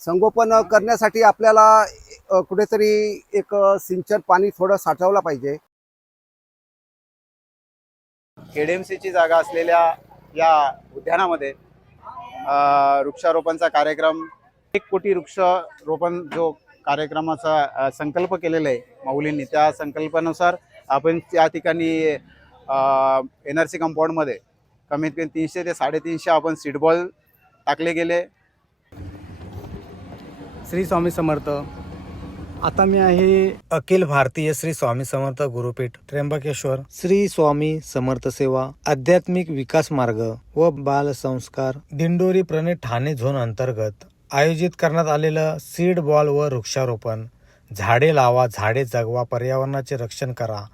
संगोपन करण्यासाठी आपल्याला कुठेतरी एक सिंचन पाणी थोडं साठवलं पाहिजे. केडीएमसीची जागा असलेल्या या उद्यानामध्ये वृक्षारोपणचा कार्यक्रम एक कोटी वृक्षारोपण जो कार्यक्रमाचा संकल्प केलेला आहे माऊलींनी त्या संकल्पानुसार आपण त्या ठिकाणी एन आर सी कंपाऊंडमध्ये कमीत कमी तीनशे ते साडेतीनशे आपण सीडबॉल टाकले गेले. श्री स्वामी समर्थ. आता मी आहे अखिल भारतीय श्री स्वामी समर्थ गुरुपीठ त्र्यंबकेश्वर. श्री स्वामी समर्थ सेवा आध्यात्मिक विकास मार्ग व बाल संस्कार. दिंडोरी प्रणित ठाणे झोन अंतर्गत आयोजित करण्यात आलेलं सीड बॉल व वृक्षारोपण. झाडे लावा झाडे जगवा पर्यावरणाचे रक्षण करा.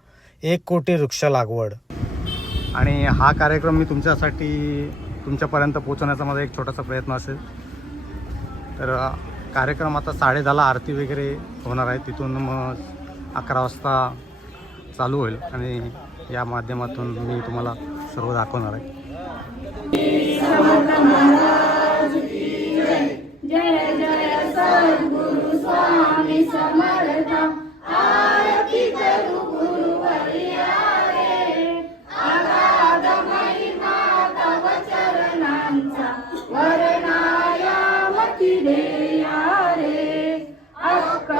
एक कोटी वृक्ष लागवड. आणि हा कार्यक्रम मी तुमच्यासाठी तुमच्यापर्यंत पोहोचवण्याचा माझा एक छोटासा प्रयत्न असेल. तर कार्यक्रम आता साडे दहाला आरती वगैरे होणार आहे. तिथून मग अकरा वाजता चालू होईल आणि या माध्यमातून मी तुम्हाला सर्व दाखवणार आहे. जय जय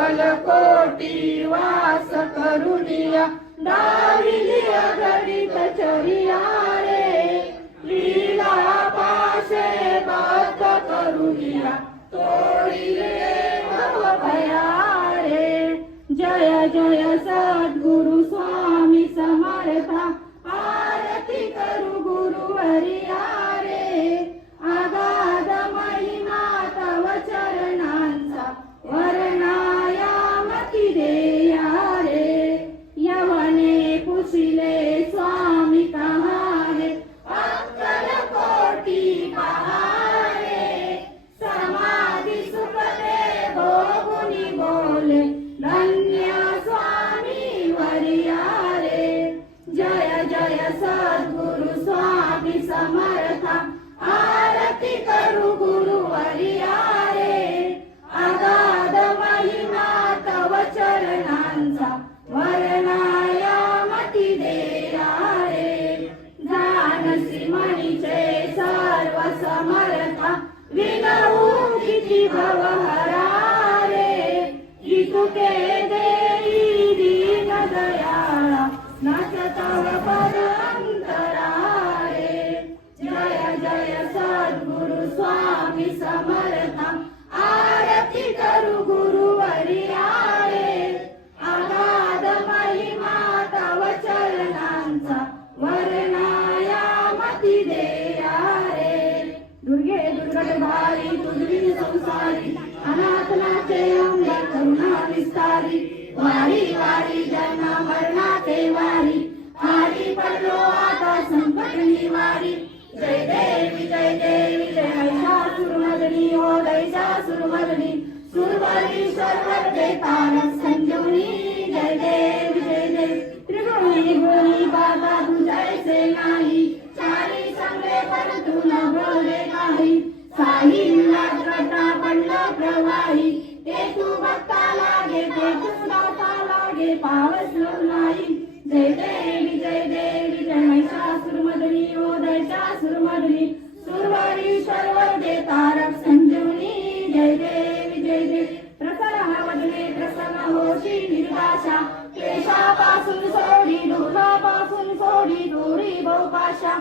कोटी वास करुनिया दाविलिया गणित चरिया रे लीला पाशे बात करुनिया तोडिले भव भया रे जय जय सद्गुरु। पुन्हा विस्तारी. वारी वारी जन्म मरणाचे वारी. हारी पडलो आता संकट वारी जय देवी जय देवी जय सुरमदनी हो दैशासुरमर्दिनी सुरवरीश्वर देतारक संजीवनी. जय देवी जय देवी. त्रिगुणी गुणी बाबा तुझायचे नाही. चारी संगे तू न बोले नाही. साही लाटा पडलं प्रवाही. ते तू भक्ता लागे ते तू दाता लागे पावसलो नाही. जय देवी जय देवी जय महिषासुरमर्दिनी ओ दैशासुरमर्दिनी सुरवरीश्वर देतारक संजीवनी. जय देवी जय. देवी प्रसन्न वदने प्रसन्न होशी निर्वाशा क्लेशापासून सोडी दुःखापासून बहुपाशा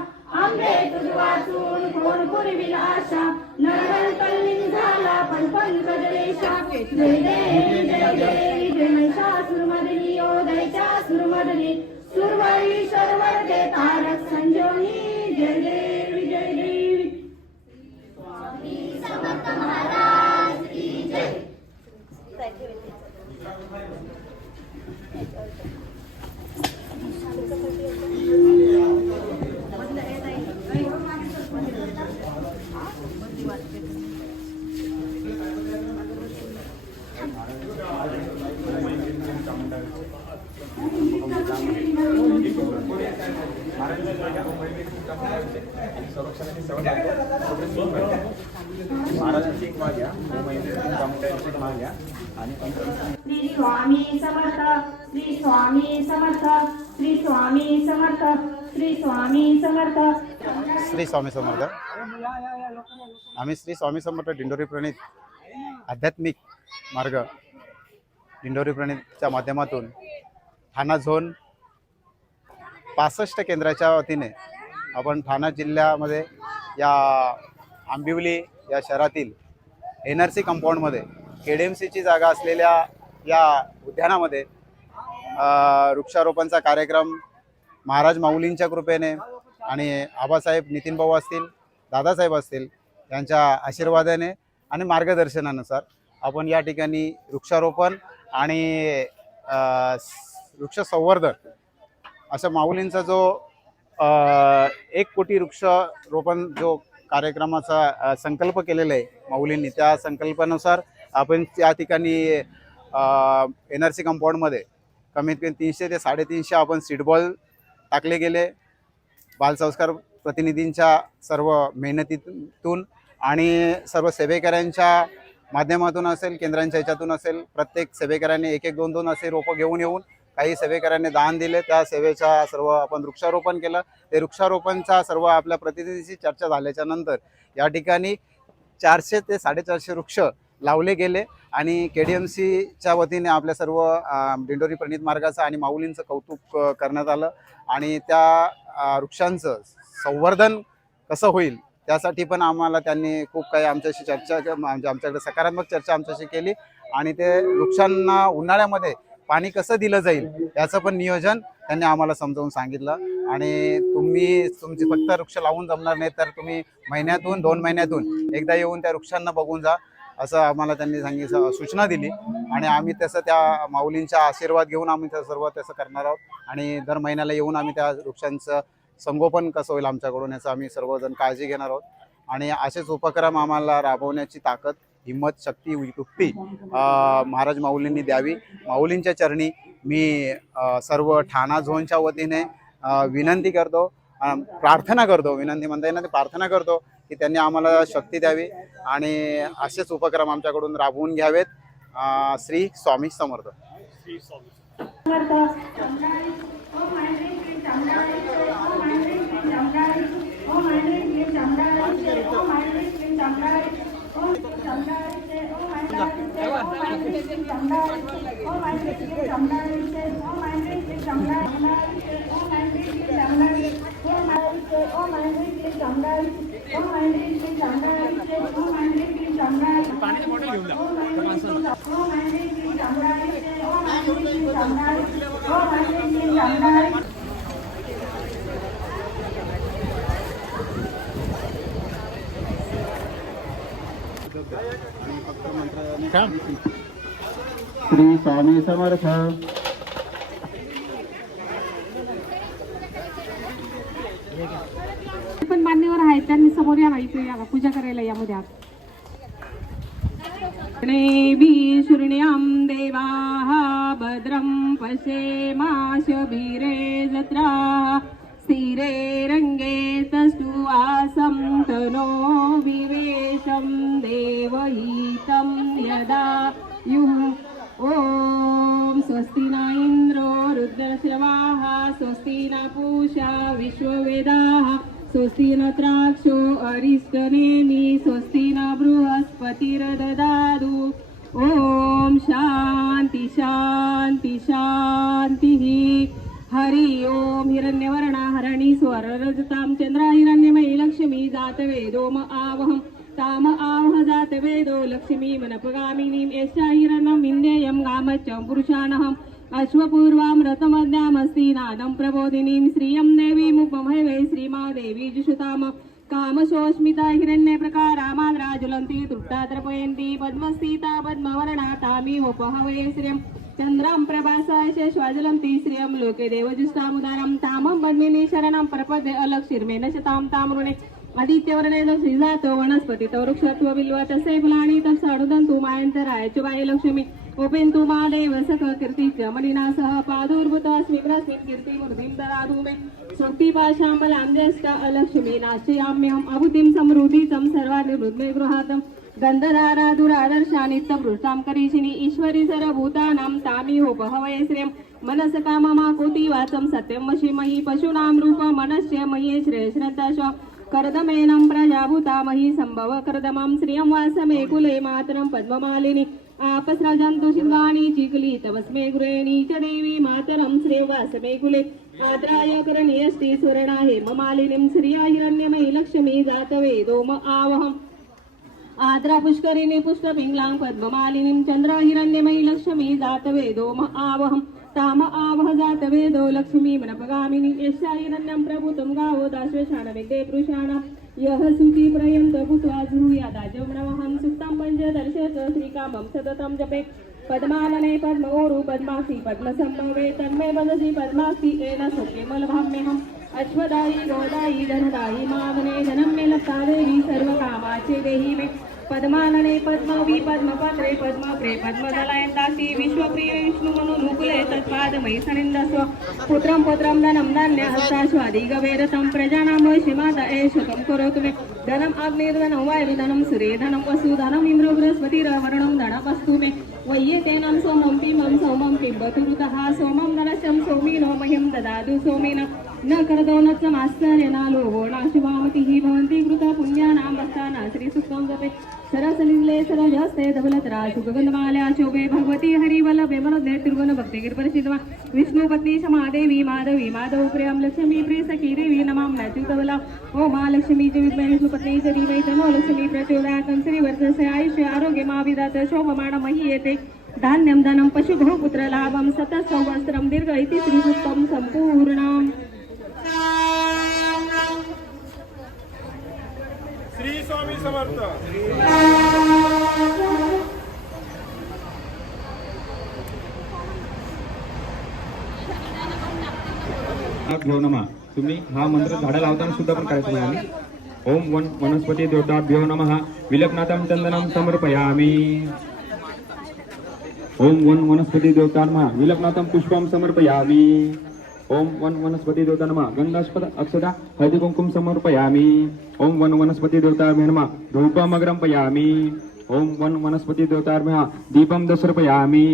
आंबे तुझ वाचून कोण पुरविल आशा नरहर तल्लीन झाला पण पण कदरेशा जय देवी जय देवी जय महिषासुरमर्दिनी ओ दैत्यासुरमर्दिनी सुरवरी शर्वर दे तारक संजीवनी जय देवी जय. देवी समर्थ महाराज की जय. महाराजांच्या आणि संरक्षणाची एक माग घ्या माग घ्या आणि श्री स्वामी समर्थ श्री स्वामी समर्थ श्री स्वामी समर्थ. श्री स्वामी समर्थ. श्री स्वामी समर्थ. आम्ही श्री स्वामी समर्थ दिंडोरी प्रणित आध्यात्मिक मार्ग दिंडोरी प्रणितच्या माध्यमातून ठाणा झोन पासष्ट केंद्राच्या वतीने आपण ठाणा जिल्ह्यामध्ये या आंबिवली या शहरातील एन आर सी कंपाऊंडमध्ये के डी एम सीची जागा असलेल्या या उद्यानामध्ये वृक्षारोपणचा कार्यक्रम महाराज माऊलींच्या कृपेने आणि आबासाहेब नितीनभाऊ असतील दादासाहेब असतील त्यांच्या आशीर्वादाने आणि मार्गदर्शनानुसार आपण या ठिकाणी वृक्षारोपण आणि वृक्ष संवर्धन अशा माऊलींचा जो एक कोटी वृक्ष रोपण जो कार्यक्रमाचा संकल्प केलेला आहे माऊलींनी त्या संकल्पानुसार आपण त्या ठिकाणी एन आर सी कंपाऊंडमध्ये कमीत कमी तीनशे ते साडेतीनशे आपण सीटबॉल टाकले गेले. बालसंस्कार प्रतिनिधींच्या सर्व मेहनतीतून आणि सर्व सेवेकऱ्यांच्या माध्यमातून असेल केंद्रांच्या ह्याच्यातून असेल प्रत्येक सेवेकऱ्यांनी एक एक दोन दोन असे रोपं घेऊन येऊन काही सेवेकऱ्यांनी दान दिले. त्या सेवेच्या सर्व आपण वृक्षारोपण केलं. ते वृक्षारोपणचा सर्व आपल्या प्रतिनिधीशी चर्चा झाल्याच्यानंतर या ठिकाणी चारशे ते साडेचारशे वृक्ष लावले गेले आणि के डी एम सीच्या वतीने आपल्या सर्व अ, दिंडोरी प्रणित मार्गाचं आणि माऊलींचं कौतुक करण्यात आलं. आणि त्या वृक्षांचं संवर्धन कसं होईल त्यासाठी पण आम्हाला त्यांनी खूप काही आमच्याशी चर्चा म्हणजे आमच्याकडे सकारात्मक चर्चा आमच्याशी केली. आणि ते वृक्षांना उन्हाळ्यामध्ये पाणी कसं दिलं जाईल याचं पण नियोजन त्यांनी आम्हाला समजावून सांगितलं. आणि तुम्ही तुमची फक्त वृक्ष लावून जमणार नाही तर तुम्ही महिन्यातून दोन महिन्यातून एकदा येऊन त्या वृक्षांना बघून जा. असं आम्हाला त्यांनी सांगितलं सूचना दिली. आणि आम्ही तसं त्या माऊलींचा आशीर्वाद घेऊन आम्ही त्या सर्व तसं करणार आहोत. आणि दर महिन्याला येऊन आम्ही त्या वृक्षांचं संगोपन कसं होईल आमच्याकडून याचं आम्ही सर्वजण काळजी घेणार आहोत. आणि असेच उपक्रम आम्हाला राबवण्याची ताकद हिंमत शक्ती युक्ती महाराज माऊलींनी द्यावी. माऊलींच्या चरणी मी सर्व ठाणा झोनच्या वतीने विनंती करतो प्रार्थना करतो. विनंती म्हणता येणार ते प्रार्थना करतो. की त्यांनी आम्हाला शक्ती द्यावी आणि असेच उपक्रम आमच्याकडून राबवून घ्यावेत. श्री स्वामी समर्थ. श्री स्वामी समर्थ पण मान्यवर आहेत त्यांनी समोर या ना इथे पूजा करायला यामध्ये आत. गणेभि शून्यं देवाः भद्रं भीरे जत्रा। स्थिरे रङ्गे तस्तु आसम तनो विवेशं देवहितम यदा युः। ॐ स्वस्ति न इन्द्रो रुद्रश्रवाः स्वस्ति न पूषा विश्ववेदाः। स्वस्ति न द्राक्षो अरिष्टनेमि स्वस्ति न बृहस्पतिर्ददातु। ॐ शान्ति शान्ति शान्तिः हरि ओम हिरण्यवर्णा हरणि स्वररजतां चन्द्रा हिरण्यमयी लक्ष्मी जातवेदोम आवहं। ताम आवह जातवेदो लक्ष्मी मनपगामिनीं एषा हिरणं विन्देयं गामचं पुरुषाणहम् अश्वपूर्वां रथमद्यामस्ति नादं प्रबोधिनीं श्रियं देवीमुपमहवे श्रीमादेवी जुषुताम। कामशोष्मिता हिरण्य प्रकारा माद्रा ज्वलन्ति तृप्तात्रपयन्ति पद्मस्थिता पद्मवर्णा तामिवोपहवे श्रियं। चन्द्रां प्रभासाय श्वाजलन्ति श्रियं लोके देवजुष्टामुदारं तामं पद्मिनी शरणं प्रपदे अलक्षिर्मेण शतां तामृणे आदित्यवर्णेन श्रीजातो वनस्पतितो वृक्षत्व बिल्व तसे फुलाणि तत्सडुदन्तु मायन्तराय च वाय लक्ष्मी। ओपेन्तु मादेव सख कीर्तिश्च मणिना सह पादुर्भूतास्मि प्रस्मिन् कीर्तिमूर्तिं ददातु मे शक्तिपाशामलां ज्येष्ठ अलक्ष्मी नाश्चयाम्यहम् अभूतिं समृद्धीचं सर्वाणि हृद्मे गृहातम् गन्धधारा दुरादर्शानित्यपृष्टां करीशिनि ईश्वरी सर्वभूतानां तामिहोपहवये श्रियं मनस काममा वाचं सत्यं वशीमहि पशूनां रूप मनस्य मयि श्रेय श्रद्धाश कर्दमेनं प्रजाभूतामहि सम्भव कर्दमां श्रियं वासमे कुले मातरं पद्ममालिनी आपस्राजन्तु शिल्वाणि चिकली तवस्मे गृहिणी च देवी मातरं श्रेयवासमे कुले। आद्राय करणीयष्टि हे हेममालिनीं श्रिया हिरण्यमयी लक्ष्मी जातवे दोम आवहम्। आद्रा पुष्करिणी पुष्पपिङ्गलां पद्ममालिनीं चन्द्र हिरण्यमयी लक्ष्मी जातवेदो म आवहं ताम आवह जातवेदो लक्ष्मी मनपगामिनी। यस्या हिरण्यं प्रभुतं गावो दाश्वशानवेदे पुरुषाणां यः शुचि प्रयन्त भूत्वा जुहुयादाजमनमहं सुक्तं पञ्चदर्शक श्रीकामं सततं जपे पद्मानने पद्मोरु पद्माक्षी पद्मसम्भवे तन्मे वदसि पद्माक्षी येन सुखिमलभाम्यहम् अश्वदायी गोदायी धनुदायी मावने धनं मे लप्तादेवी सर्वकामाचे देहि मे પદ્માનને પદ્મવી પદ્મપત્રે પદ્મપ્રે પદ્મદલાયંતાસી વિશ્વપ્રિય વિષ્ણુમનો નુકુલે તત્પાદ મહિષણિંદસ્વ પુત્રમ પુત્રમ ધનમ ધન્ય હસ્તાશ્વાદિગવેરતમ પ્રજાનામ શ્રીમાતા એ શુકમ કરો મે ધનમ અગ્નિર્ધનમ વાયુ ધનમ સુરે ધનમ વસુ ધનમ ઇન્દ્રો બૃહસ્પતિરવર્ણમ ધનમ વસ્તુ મે वैय्यतेनं सोमं पिमं सोमं पिबतु ऋतः सोमं धनशं सोमिनो मह्यं ददातु सोमेन। न करदो न च मास्तर्यना लोभो नाशुभामतिः भवन्ति कृता पुण्यानां भक्तानां श्रीसुक्तं जपे सरसलिले सरजस्ते धवलतरा सुगन्धमाल्या शोभे भगवती हरिवल्लभे मनोदे तिरुवन भक्ति गिरिपरिषिद्वा विष्णुपत्नी समादेवी माधवी माधव प्रियं लक्ष्मी प्रिय सखी देवी नमां नच्युतवला ओ महालक्ष्मी च विद्महे विष्णुपत्नी च धीमहि तनो लक्ष्मी प्रचोदयातं श्रीवर्धस्य आयुष्य आरोग्यमाविदात शोभमाणमहि येते धान्यं धनं पशुभो पुत्रलाभं सतसंवत्सरं दीर्घ इति श्रीसुक्तं सम्पूर्णम् श्री स्वामी समर्थ. घेऊ नमा. तुम्ही हा मंत्र झाडा लावताना सुद्धा पण करायचं नाही आम्ही ओम वन वनस्पती देवताभ्यो नमः. विलग्नाथं चंदनम समर्पयामि. ओम वन वनस्पती देवता नमः. पुष्पम पुष्पं समर्पयामि. ओम वन वनस्पती देवता नमा। गंगास्पद अक्षदा हळदी कुंकुम समर्पयामि। ओम वन वनस्पती देवता नमः। धूपमग्रंपयामि ओम वन वनस्पती देवता नमः। दीपं दशर्पयामि।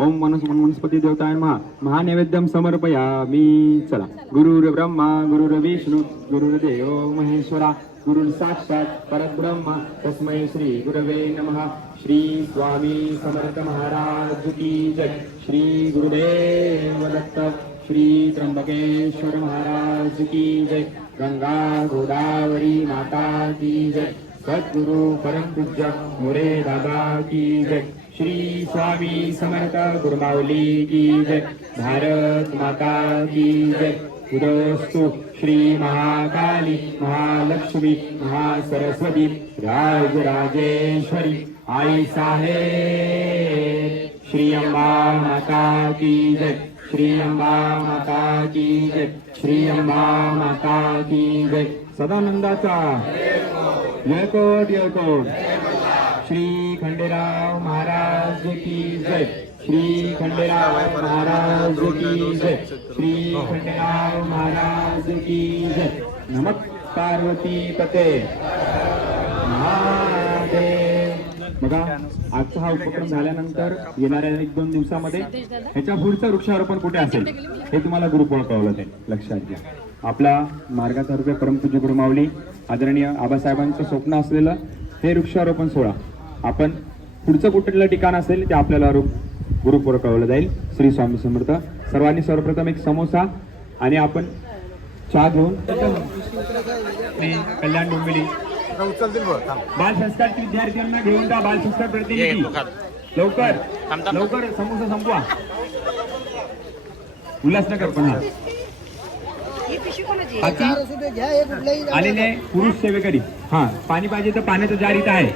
ओम वनस वन वनस्पती देवता नमः। महानैवेद्यं समर्पयामि। चला। गुरुर विष्णू गुरुर्देव महेश्वरा गुरुर् साक्षात परब्रह्म। तस्मै श्री गुरवे नमः। श्री स्वामी समर्थ महाराज की जय। श्री गुरुदेव दत्त। श्री त्र्यंबकेश्वर महाराज की जय. गंगा गोदावरी माता की जय. सद्गुरु परम पूज्य मोरे दादा की जय. श्री स्वामी समर्थ गुरुमावली की जय. भारत माता की जय. उदस्तु श्री महाकाली महालक्ष्मी महासरस्वती राजराजेश्वरी आई साहेब. श्री अम्बा माता की जय. श्री अंबा माता की जय श्री अंबा माता की जय सदानंदाचा. जयकोट जयकोट श्री खंडेराव महाराज की जय. श्री खंडेराव महाराज की जय. श्री खंडेराव महाराज की जय. नमक पार्वती पते. बघा आजचा हा उपक्रम झाल्यानंतर येणाऱ्या एक दोन दिवसामध्ये ह्याच्या पुढचं वृक्षारोपण कुठे असेल हे तुम्हाला ग्रुपवर कळवलं जाईल लक्षात घ्या. आपला मार्गातर्फे परमपूज्य गुरुमावली आदरणीय आबासाहेबांचं स्वप्न असलेलं हे वृक्षारोपण सोहळा. आपण पुढचं कुठलं ठिकाण असेल ते आपल्याला रु- ग्रुपवर कळवलं जाईल. श्री स्वामी समर्थ. सर्वांनी सर्वप्रथम एक समोसा आणि आपण चहा घेऊन कल्याण डोंबिवली. बाल संस्कार विद्यार्थ्यांना घेऊन जा बाल संस्कार प्रतिनिधी लवकर. लवकर समोसा संपवा. उल्हासनगर पण हा. आलेले पुरुष सेवेकरी. हा पाणी पाहिजे तर पाण्याचं जार इथं आहे.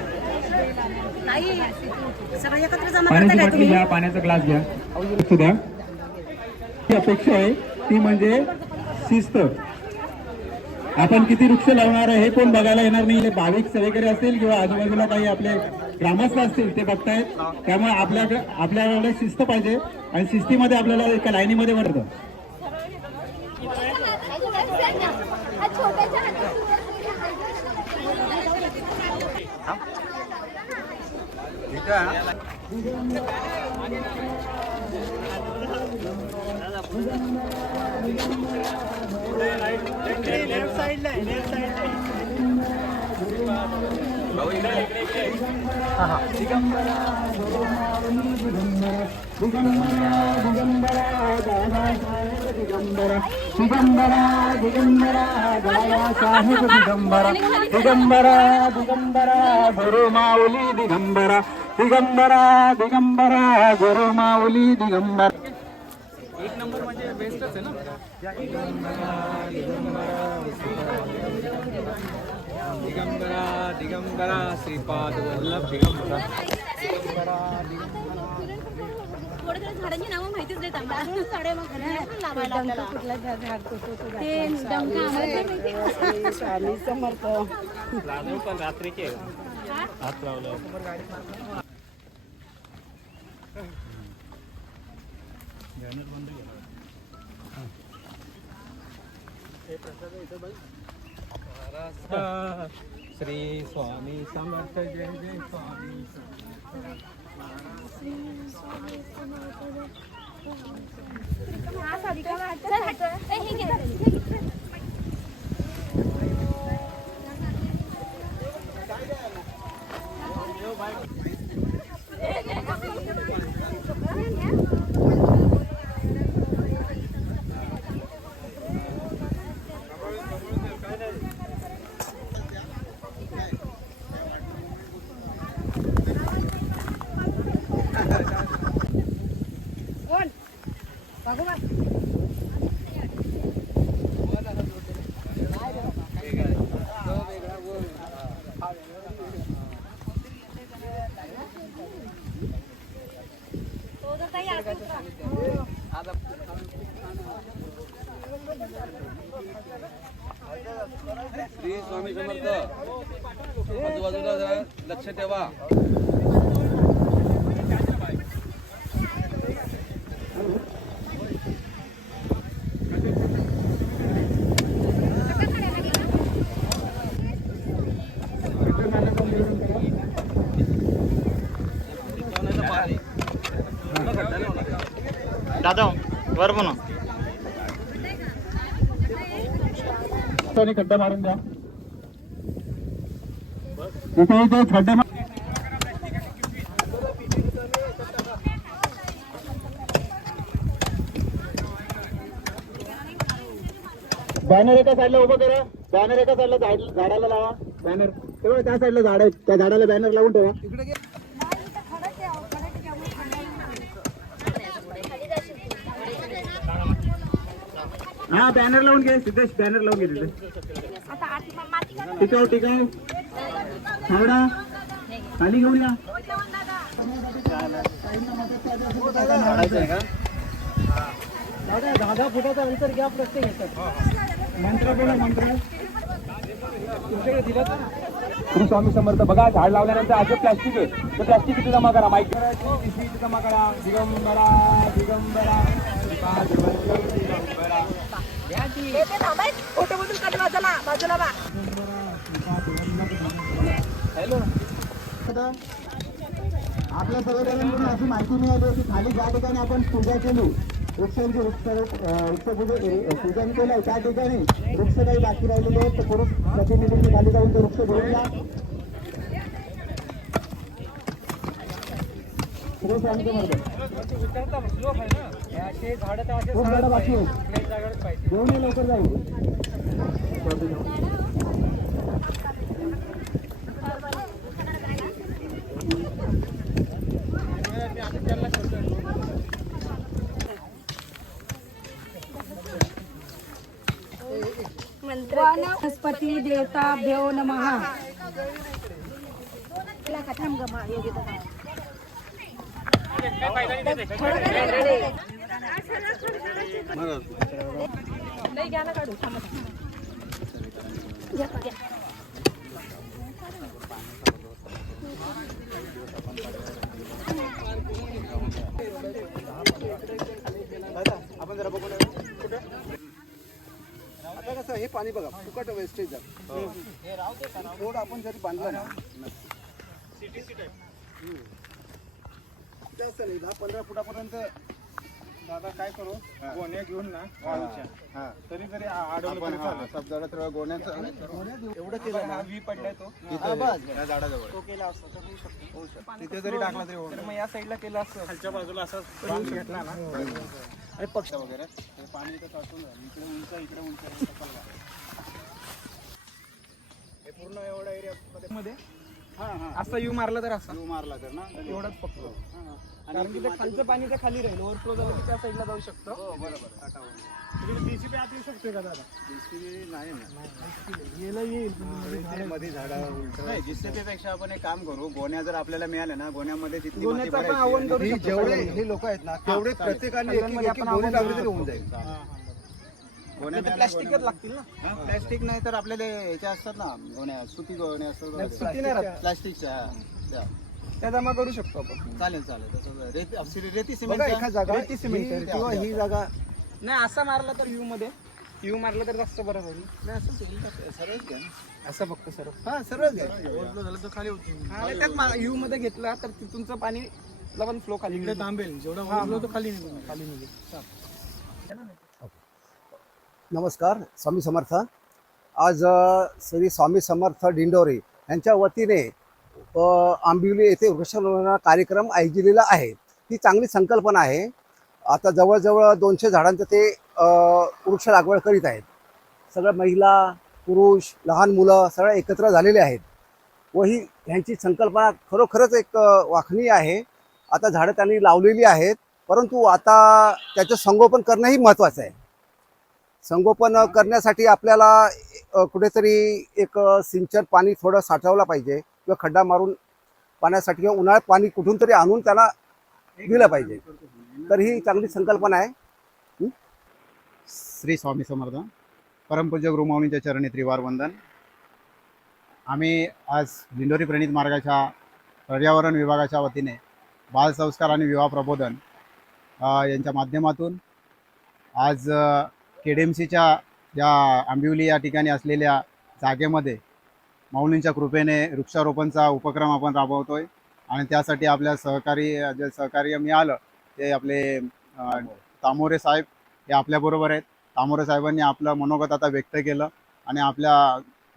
पाण्याची बाटली घ्या पाण्याचा ग्लास घ्या. सुद्धा ही अपेक्षा आहे ती म्हणजे शिस्त. आपण किती वृक्ष लावणार आहे हे कोण बघायला येणार नाही. भाविक सेवेकरी असतील किंवा आजूबाजूला काही आपले ग्रामस्थ असतील ते बघतायत. त्यामुळे आपल्याकडे आपल्याकडे शिस्त पाहिजे आणि शिस्तीमध्ये आपल्याला एका लाईनीमध्ये वाटतं दिगंबरा दिगंबरा गाया साहेब दिगंबरा दिगंबरा दिगंबरा गुरु माऊली दिगंबरा दिगंबरा दिगंबरा गुरु माऊली दिगंबरा दिगंबरा दिगंबरा श्रीपाद वल्लभ दिगंबरा झाडांची नावं माहितीच देत आम्हाला साड्या मग लावायला आपल्याला ते डंका आम्हाला नाही माहिती. स्वामी समर्थ श्री स्वामी समर्थ जय जय स्वामी चल, हट. ए, हे घे, हे घे. श्री स्वामी समर्थ आजूबाजूला जरा लक्ष ठेवा दादा वर म्हणून. खड्डा मारून द्या. इथे इथे खड्डे बॅनर एका साईडला उभं करा. बॅनर एका साईडला झाडाला लावा. बॅनर तेव्हा त्या साईडला झाड आहे त्या झाडाला बॅनर लावून ठेवा. हा बॅनर लावून घे सिद्धेश बॅनर लावून घे तिथे. टिकाव टिकाव. थांबडा खाली घेऊन या. दहा दहा फुटाचा अंतर गॅप रस्ते घेतात मंत्र बोला मंत्र श्री स्वामी समर्थ बघा झाड लावल्यानंतर आज प्लास्टिक आहे तर प्लास्टिक किती जमा करा? माईक करायचं जमा करा? दिगंबरा दिगंबरा. दिगंबरा आपल्या सर्वजणांकडून अशी माहिती मिळाली की खाली ज्या ठिकाणी आपण पूजा केली वृक्षांची वृक्ष वृक्षपूजा पूजन केलं त्या ठिकाणी वृक्ष काही बाकी राहिलेले आहेत तर पुरुष प्रतिनिधींनी खाली जाऊन ते वृक्ष घेऊन या श्री स्वामी खूप झाडं बाकी आहेत घेऊन ये लवकर जाईल वनस्पती देवताभ्यो नमः. आपण जरा बघून आता कसं हे पाणी बघा फुकट वेस्टेज जात रोड आपण जरी बांधला ना जास्त नाही दहा पंधरा फुटापर्यंत दादा काय करू? गोण्या घेऊन ना हा. तरी जरी अडवलं आपण हा, सब जरा थोडं गोण्याचं एवढं केलं ना व्ही पडलाय तो. बस. या झाडाजवळ. तो केला असता तर होऊ शकतो. होऊ शकतो. तिथे जरी टाकला तरी होणार. तर मग या साईडला केलं असतं. खालच्या बाजूला असं बांध घेतला ना. आणि पक्ष वगैरे? हे पाणी इथं साचून राहिलं. इकडे उंच इकडे उंच पल्ला. हे पूर्ण एवढा एरिया मध्ये हा हा. असा यू मारला तर असा. जीव मारला तर ना? एवढाच फक्त. हा. कारण की ते खालचं पाणी तर खाली राहील. ओव्हरफ्लो झालं की त्या साईडला जाऊ शकतं. हो बरोबर काठावर. डीसीपी आत येऊ शकते का दादा? JCB नाही ना. येला येईल मध्ये झाडा नाही JCB पेक्षा आपण एक काम करू. गोण्या जर आपल्याला मिळाल्या ना गोण्यामध्ये जितकी माती गोण्याचं आपण भरायची आव्हान आहे, ही जेवढे. हे लोक आहेत ना तेवढे प्रत्येकाने एक एक- एक गोणी लावली तरी होऊन जाईल. गोण्या मिळाल्या, प्लॅस्टिकच लागतील ना. हा, प्लॅस्टिक नाही तर आपल्याला ह्याच्या असतात ना गोण्या सुती गोण्या असतात. सुती नाही राहत. प्लॅस्टिकच्या हा, त्या. त्या जमा करू शकतो आपण. चालेल चालेल. तसं रेती आपली रेती बघा एका सिमेंट जागा रेती सिमेंट ही- किंवा ही जागा नाही असा मारला तर यू मध्ये. यू मारला तर जास्त बरं होईल नाही असं सरळ घ्या ना. असं फक्त सर हा सरळ घ्या. झालं तर खाली होती. त्यात यू मध्ये घेतला तर तिथूनचं पाणी पण फ्लो खाली इकडे थांबेल. जेवढा तो खाली निघून खाली निघेल. नमस्कार स्वामी समर्थ. आज अ, श्री स्वामी समर्थ दिंडोरी यांच्या वतीने आंबिवली येथे वृक्षारोपण कार्यक्रम आयोजिलेला आहे. ही चांगली संकल्पना आहे. आता जवळजवळ दोनशे झाडांचं ते वृक्ष लागवड करीत आहेत. सगळ्या महिला पुरुष लहान मुलं सगळ्या एकत्र झालेले आहेत. व ही ह्यांची संकल्पना खरोखरच एक वाखणी आहे. आता झाडं त्यांनी लावलेली आहेत. परंतु आता त्याचं संगोपन करणंही महत्त्वाचं आहे. संगोपन करण्यासाठी आपल्याला कुठेतरी एक सिंचन पाणी थोडं साठवलं पाहिजे. किंवा खड्डा मारून पाण्यासाठी किंवा उन्हाळ्यात पाणी कुठून तरी आणून त्याला दिलं पाहिजे. तर ही चांगली संकल्पना आहे. श्री स्वामी समर्थ परमपूज्य गुरुमावणीच्या चरणी त्रिवार वंदन. आम्ही आज दिंडोरी प्रणित मार्गाच्या पर्यावरण विभागाच्या वतीने बालसंस्कार आणि विवाह प्रबोधन यांच्या माध्यमातून आज के डी एम सीच्या या आंबिवली या ठिकाणी असलेल्या जागेमध्ये माऊलींच्या कृपेने वृक्षारोपणचा उपक्रम आपण राबवतोय. आणि त्यासाठी आपल्या सहकारी जे सहकार्य मिळालं ते आपले तामोरे साहेब हे आपल्याबरोबर आहेत. तामोरे साहेबांनी आपलं मनोगत आता व्यक्त केलं आणि आपल्या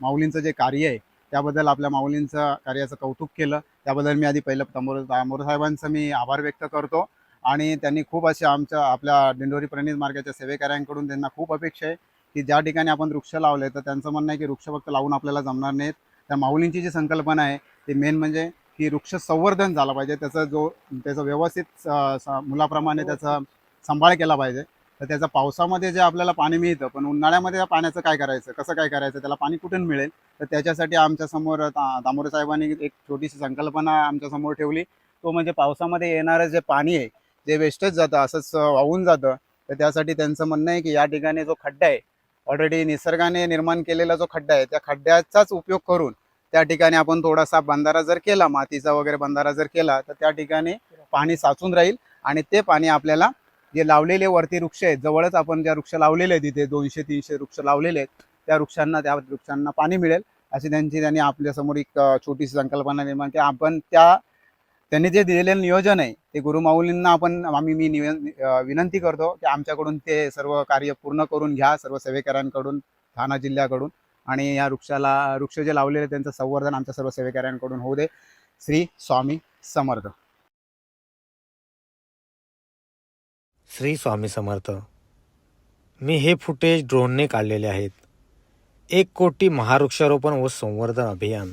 माऊलींचं जे कार्य आहे त्याबद्दल आपल्या माऊलींचं कार्याचं कौतुक केलं. त्याबद्दल मी आधी पहिलं तामोरे तामोरे साहेबांचं मी आभार व्यक्त करतो. आणि त्यांनी खूप असे आमच्या आपल्या दिंडोरी प्रणित मार्गाच्या सेवेकऱ्यांकडून त्यांना खूप अपेक्षा आहे. की ज्या ठिकाणी आपण वृक्ष लावले तर त्यांचं म्हणणं आहे की वृक्ष फक्त लावून आपल्याला जमणार नाहीत. त्या माऊलींची जी संकल्पना आहे ती मेन म्हणजे की वृक्ष संवर्धन झालं पाहिजे. त्याचा जो त्याचं व्यवस्थित स- मुलाप्रमाणे त्याचा सांभाळ केला पाहिजे. तर त्याचा पावसामध्ये जे आपल्याला पाणी मिळतं पण उन्हाळ्यामध्ये त्या पाण्याचं काय करायचं कसं काय करायचं त्याला पाणी कुठून मिळेल? तर त्याच्यासाठी आमच्यासमोर ता दामोदर साहेबांनी एक छोटीशी संकल्पना आमच्यासमोर ठेवली. तो म्हणजे पावसामध्ये येणारं जे पाणी आहे जे वेस्टच जातं असंच वाहून जातं. तर त्यासाठी त्यांचं म्हणणं आहे की या ठिकाणी जो खड्डा आहे ऑलरेडी निसर्गाने निर्माण केलेला जो खड्डा आहे त्या खड्ड्याचाच उपयोग करून त्या ठिकाणी आपण थोडासा बंधारा जर केला मातीचा वगैरे बंधारा जर केला तर त्या ठिकाणी पाणी साचून राहील आणि ते पाणी आपल्याला जे लावलेले वरती वृक्ष आहेत जवळच आपण ज्या वृक्ष लावलेले आहेत तिथे दोनशे तीनशे वृक्ष लावलेले आहेत त्या वृक्षांना त्या वृक्षांना पाणी मिळेल. अशी त्यांची त्यांनी आपल्यासमोर एक छोटीशी संकल्पना निर्माण की आपण त्या त्यांनी जे दिलेलं नियोजन आहे ते गुरुमाऊलींना आपण आम्ही मी विनंती करतो की आमच्याकडून ते सर्व कार्य पूर्ण करून घ्या सर्व सेवेकऱ्यांकडून ठाणा जिल्ह्याकडून आणि या वृक्षाला वृक्ष जे लावलेले त्यांचं संवर्धन आमच्या सर्व सेवेकऱ्यांकडून होऊ दे. श्री स्वामी समर्थ. श्री स्वामी समर्थ मी हे फुटेज ड्रोनने काढलेले आहेत. एक कोटी महावृक्षारोपण व संवर्धन अभियान.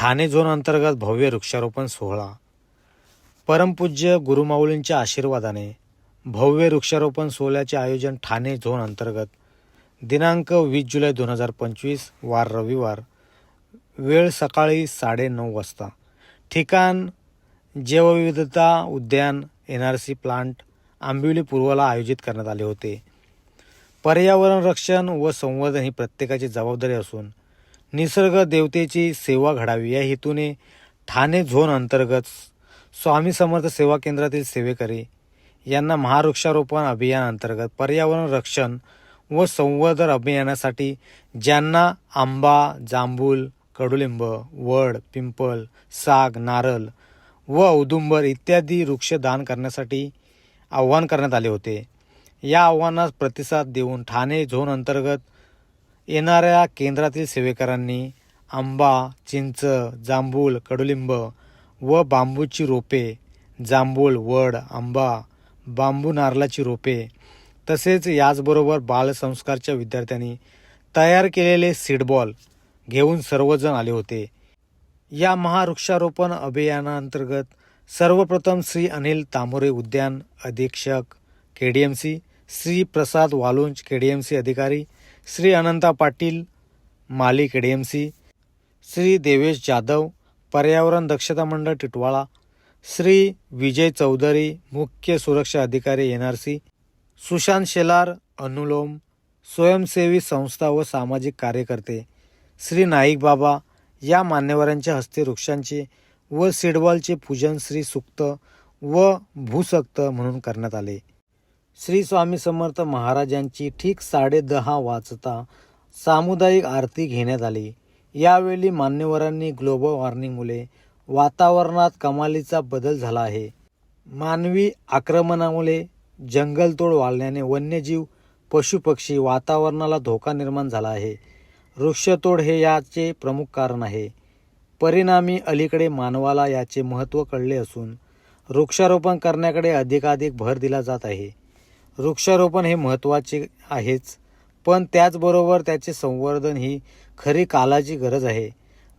ठाणे झोन अंतर्गत भव्य वृक्षारोपण सोहळा. परमपूज्य गुरुमाऊलींच्या आशीर्वादाने भव्य वृक्षारोपण सोहळ्याचे आयोजन ठाणे झोन अंतर्गत दिनांक वीस जुलै दोन हजार पंचवीस वार रविवार वेळ सकाळी साडेनऊ वाजता. ठिकाण जैवविविधता उद्यान N R C plant Ambivli पूर्वला आयोजित करण्यात आले होते. पर्यावरण रक्षण व संवर्धन ही प्रत्येकाची जबाबदारी असून निसर्ग देवतेची सेवा घडावी. या हेतूने ठाणे झोन अंतर्गत स्वामी समर्थ सेवा केंद्रातील सेवेकरी यांना महावृक्षारोपण अभियान अंतर्गत पर्यावरण रक्षण व संवर्धन अभियानासाठी ज्यांना आंबा जांभूल कडुलिंब वड पिंपल साग नारळ व औदुंबर इत्यादी वृक्ष दान करण्यासाठी आव्हान करण्यात आले होते. या आव्हानास प्रतिसाद देऊन ठाणे झोन अंतर्गत येणाऱ्या केंद्रातील सेवेकरांनी आंबा चिंच जांभूळ कडुलिंब व बांबूची रोपे जांभूळ वड आंबा बांबू नारळाची रोपे तसेच याचबरोबर बालसंस्कारच्या विद्यार्थ्यांनी तयार केलेले सीडबॉल घेऊन सर्वजण आले होते. या महावृक्षारोपण अभियानांतर्गत सर्वप्रथम श्री अनिल तांबोरे उद्यान अधीक्षक K D M C Shri Prasad Walunj K D M C अधिकारी श्री अनंता पाटील मालिक के सी श्री देवेश जाधव पर्यावरण दक्षता मंडळ टिटवाळा श्री विजय चौधरी मुख्य सुरक्षा अधिकारी N R C Sushant Shelar Anulom स्वयंसेवी संस्था व सामाजिक कार्यकर्ते श्री नाईक बाबा या मान्यवरांच्या हस्ते वृक्षांचे व सिडवालचे पूजन श्री सुक्त व भूसक्त म्हणून करण्यात आले. श्री स्वामी समर्थ महाराजांची ठीक साडे दहा वाजता सामुदायिक आरती घेण्यात आली. यावेळी मान्यवरांनी ग्लोबल वॉर्मिंगमुळे वातावरणात कमालीचा बदल झाला आहे. मानवी आक्रमणामुळे जंगलतोड वाढल्याने वन्यजीव पशुपक्षी वातावरणाला धोका निर्माण झाला आहे. वृक्षतोड हे याचे प्रमुख कारण आहे. परिणामी अलीकडे मानवाला याचे महत्त्व कळले असून वृक्षारोपण करण्याकडे अधिकाधिक भर दिला जात आहे. वृक्षारोपण हे महत्त्वाचे आहेच पण त्याचबरोबर त्याचे संवर्धन ही खरी कालाची गरज आहे.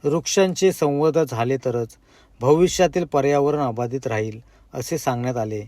वृक्षांचे संवर्धन झाले तरच भविष्यातील पर्यावरण अबाधित राहील असे सांगण्यात आले.